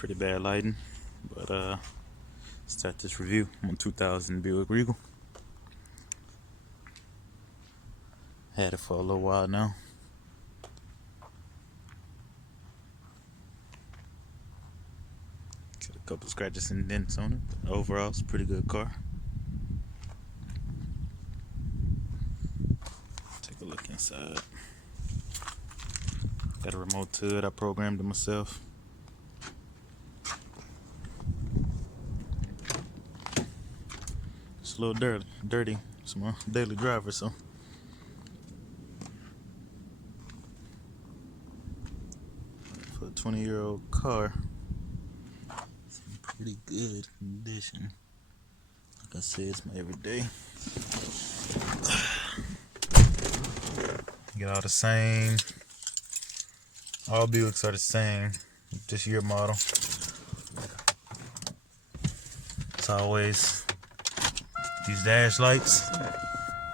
Pretty bad lighting, but start this review on 2000 Buick Regal. Had it for a little while now. Got a couple scratches and dents on it, but overall it's a pretty good car. Take a look inside. Got a remote to it, I programmed it myself. It's a little dirty. It's my daily driver, so. For a 20-year-old car, it's in pretty good condition. Like I said, it's my everyday. Get all the same. All Buicks are the same. This year model. It's always these dash lights.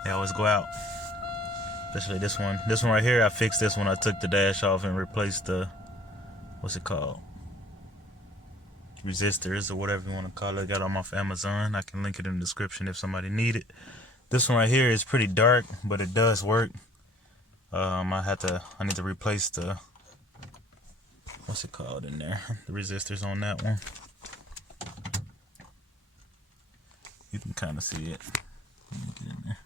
They always go out. Especially this one. This one right here, I fixed this one. I took the dash off and replaced the, what's it called? Resistors or whatever you want to call it. I got them off Amazon. I can link it in the description if somebody need it. This one right here is pretty dark, but it does work. I need to replace the, what's it called in there? The resistors on that one. You can kind of see it. Let me get in there.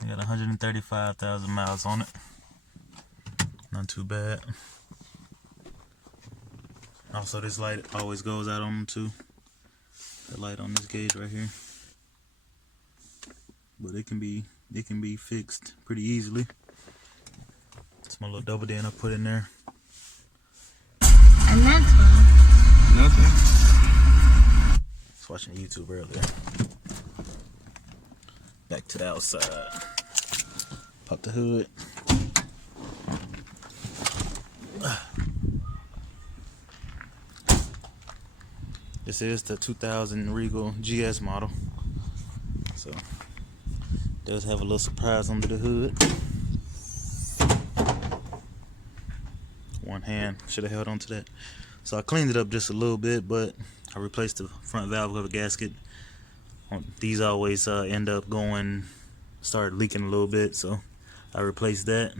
I got 135,000 miles on it. Not too bad. Also, this light always goes out on them too. The light on this gauge right here. But it can be fixed pretty easily. It's my little double dent I put in there. And that's why. Nothing. I was watching YouTube earlier. Back to the outside. Pop the hood. This is the 2000 Regal GS model. So, does have a little surprise under the hood. One hand, should have held on to that. So I cleaned it up just a little bit, but I replaced the front valve cover gasket. These always end up start leaking a little bit, so I replaced that,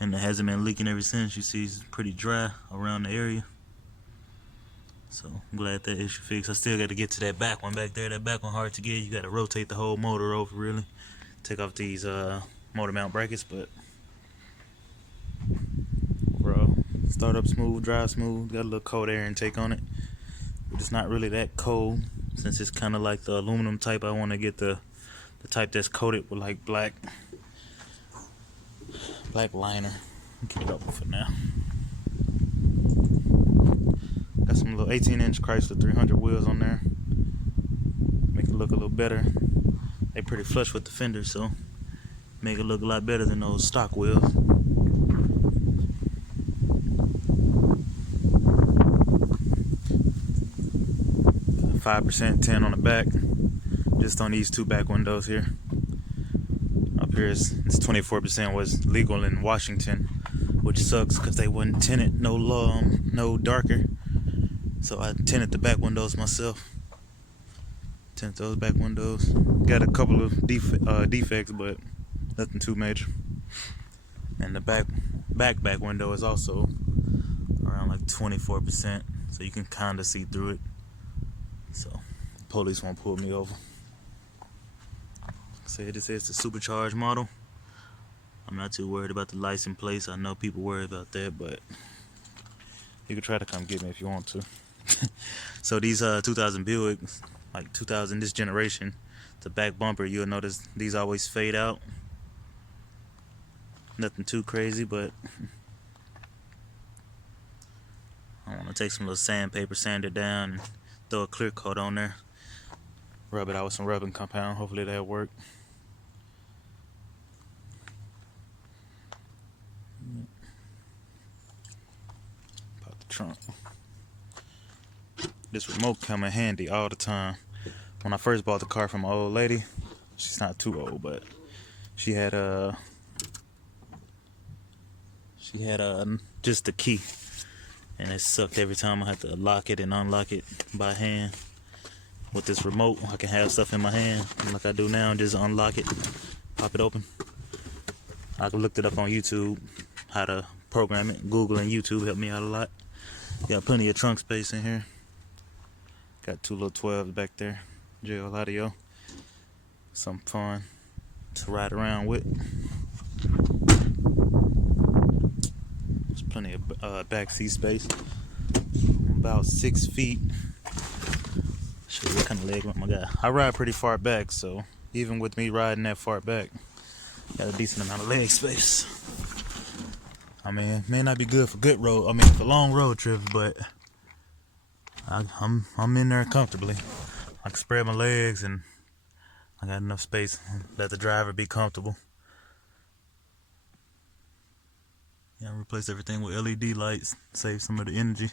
and it hasn't been leaking ever since. You see it's pretty dry around the area, so I'm glad that issue fixed. I still got to get to that back one back there. That back one hard to get. You got to rotate the whole motor over, really. Take off these motor mount brackets, but overall, start up smooth, drive smooth. Got a little cold air intake on it, but it's not really that cold since it's kind of like the aluminum type. I want to get the type that's coated with like black liner. Get it open for now. Got some little 18-inch Chrysler 300 wheels on there. Make it look a little better. They pretty flush with the fender, so make it look a lot better than those stock wheels. 5% tint on the back, just on these two back windows here. Up here it's 24% was legal in Washington, which sucks because they wouldn't tint it no darker. So I tinted the back windows myself. Tint those back windows. Got a couple of defects, but nothing too major. And the back window is also around like 24%, so you can kind of see through it. So police won't pull me over. Say this is the supercharged model. I'm not too worried about the license plates. I know people worry about that, but you can try to come get me if you want to. So these 2000 Buick, like 2000 this generation, the back bumper, you'll notice these always fade out. Nothing too crazy, but I want to take some little sandpaper, sand it down, and throw a clear coat on there. Rub it out with some rubbing compound. Hopefully that'll work. Pop the trunk. This remote come in handy all the time. When I first bought the car from my old lady, she's not too old, but she had She had just the key, and it sucked every time I had to lock it and unlock it by hand. With this remote, I can have stuff in my hand, like I do now, and just unlock it, pop it open. I looked it up on YouTube, how to program it. Google and YouTube helped me out a lot. Got plenty of trunk space in here. Got two little 12s back there. Jail audio. Some fun to ride around with. There's plenty of back seat space. I'm about 6 feet. Show you what kind of leg room I got. I ride pretty far back, so even with me riding that far back, got a decent amount of leg space. I mean, it may not be good for for long road trips, but I'm in there comfortably. I can spread my legs and I got enough space. Let the driver be comfortable. Yeah, I replaced everything with LED lights, save some of the energy.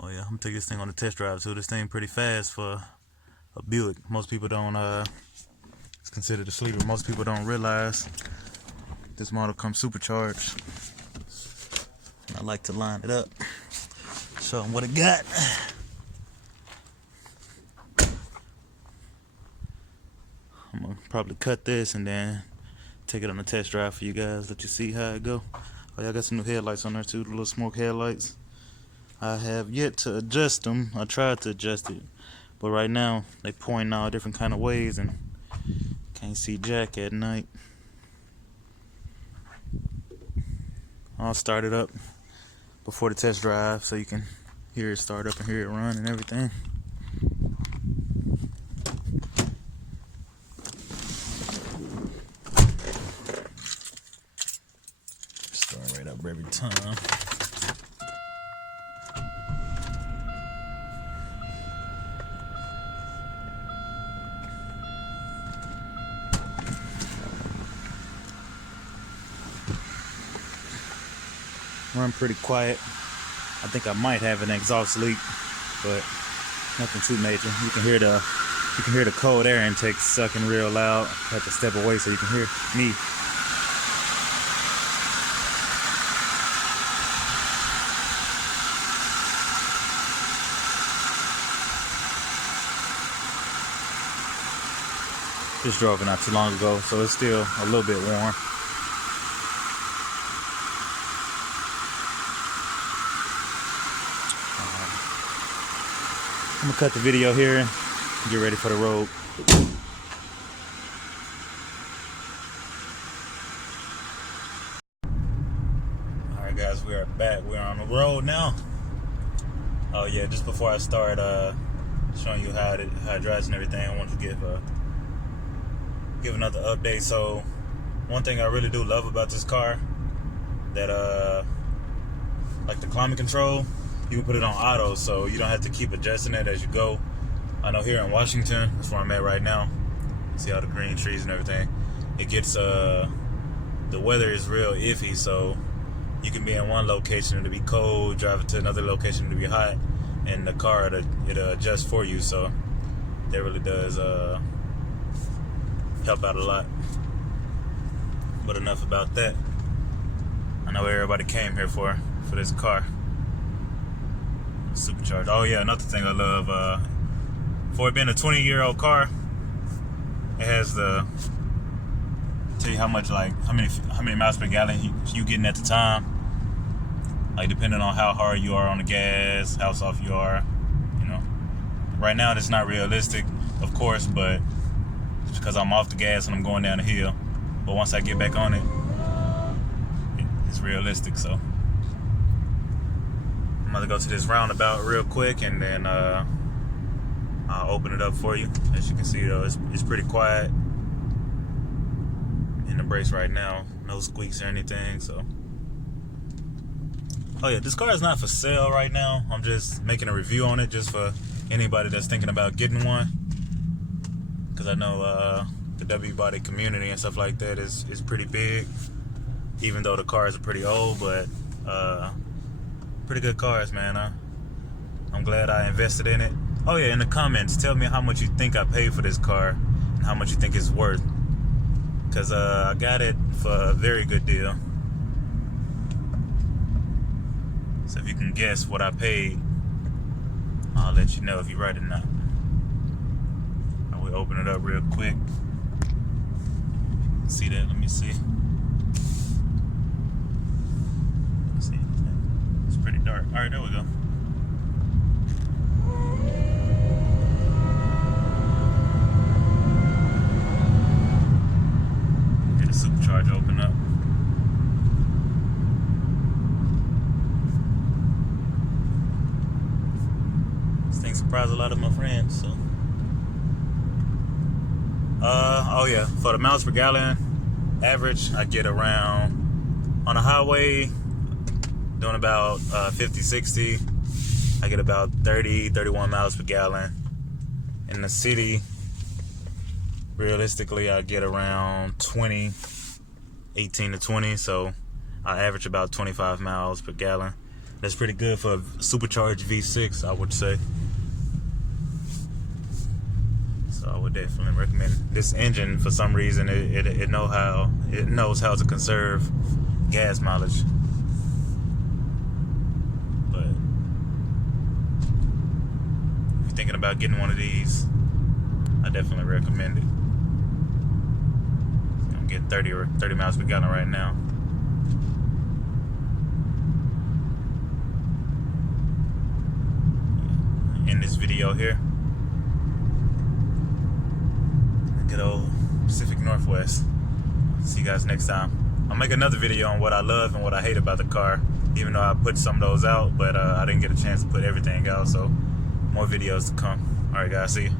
Oh yeah, I'm gonna take this thing on a test drive too. This thing pretty fast for a Buick. Most people don't, it's considered a sleeper. Most people don't realize this model comes supercharged. I like to line it up, show them what it got. I'm gonna probably cut this and then take it on a test drive for you guys, let you see how it go. Oh yeah, I got some new headlights on there too, the little smoke headlights. I have yet to adjust them. I tried to adjust it, but right now they point all different kind of ways and can't see jack at night. I'll start it up before the test drive so you can hear it start up and hear it run and everything. Start right up every time. Run pretty quiet. I think I might have an exhaust leak, but nothing too major. You can hear the cold air intake sucking real loud. I have to step away so you can hear me. Just drove it not too long ago, so it's still a little bit warm. I'm gonna cut the video here and get ready for the road. Alright guys, we are back. We're on the road now. Oh yeah, just before I start showing you how it drives and everything, I wanted to give another update. So one thing I really do love about this car, that like the climate control, you can put it on auto, so you don't have to keep adjusting it as you go. I know here in Washington, that's where I'm at right now. See all the green trees and everything. It gets the weather is real iffy, so you can be in one location and it'll be cold, drive to another location and it'll be hot, and the car it'll adjust for you. So that really does help out a lot. But enough about that. I know everybody came here for this car. Supercharged. Oh yeah, another thing I love, for it being a 20-year-old car, it has tell you how much, like how many miles per gallon you getting at the time, like depending on how hard you are on the gas, how soft you are, you know. Right now it's not realistic, of course, but it's because I'm off the gas and I'm going down the hill. But once I get back on it, it's realistic. So I'm gonna go to this roundabout real quick, and then I'll open it up for you. As you can see though, it's pretty quiet in the brakes right now. No squeaks or anything. So, oh yeah, this car is not for sale right now. I'm just making a review on it just for anybody that's thinking about getting one. Because I know the W body community and stuff like that is pretty big. Even though the cars are pretty old, but pretty good cars, man. I'm glad I invested in it. Oh yeah, in the comments, tell me how much you think I paid for this car and how much you think it's worth. because I got it for a very good deal. So if you can guess what I paid, I'll let you know if you're right or not. I will open it up real quick. See that? Let me see. Let's see. It's pretty dark. All right, there we go. Get the Supercharged open up. This thing surprised a lot of my friends, so. Oh yeah, for the miles per gallon average, I get around, on a highway, doing about 50, 60, I get about 30, 31 miles per gallon. In the city, realistically, I get around 20, 18 to 20, so I average about 25 miles per gallon. That's pretty good for a supercharged V6, I would say. So I would definitely recommend this engine. For some reason, it knows how to conserve gas mileage. But if you're thinking about getting one of these, I definitely recommend it. I'm getting 30 miles per gallon right now. In this video here. Good old Pacific Northwest. See you guys next time. I'll make another video on what I love and what I hate about the car, even though I put some of those out, but I didn't get a chance to put everything out, so more videos to come. Alright guys, see you.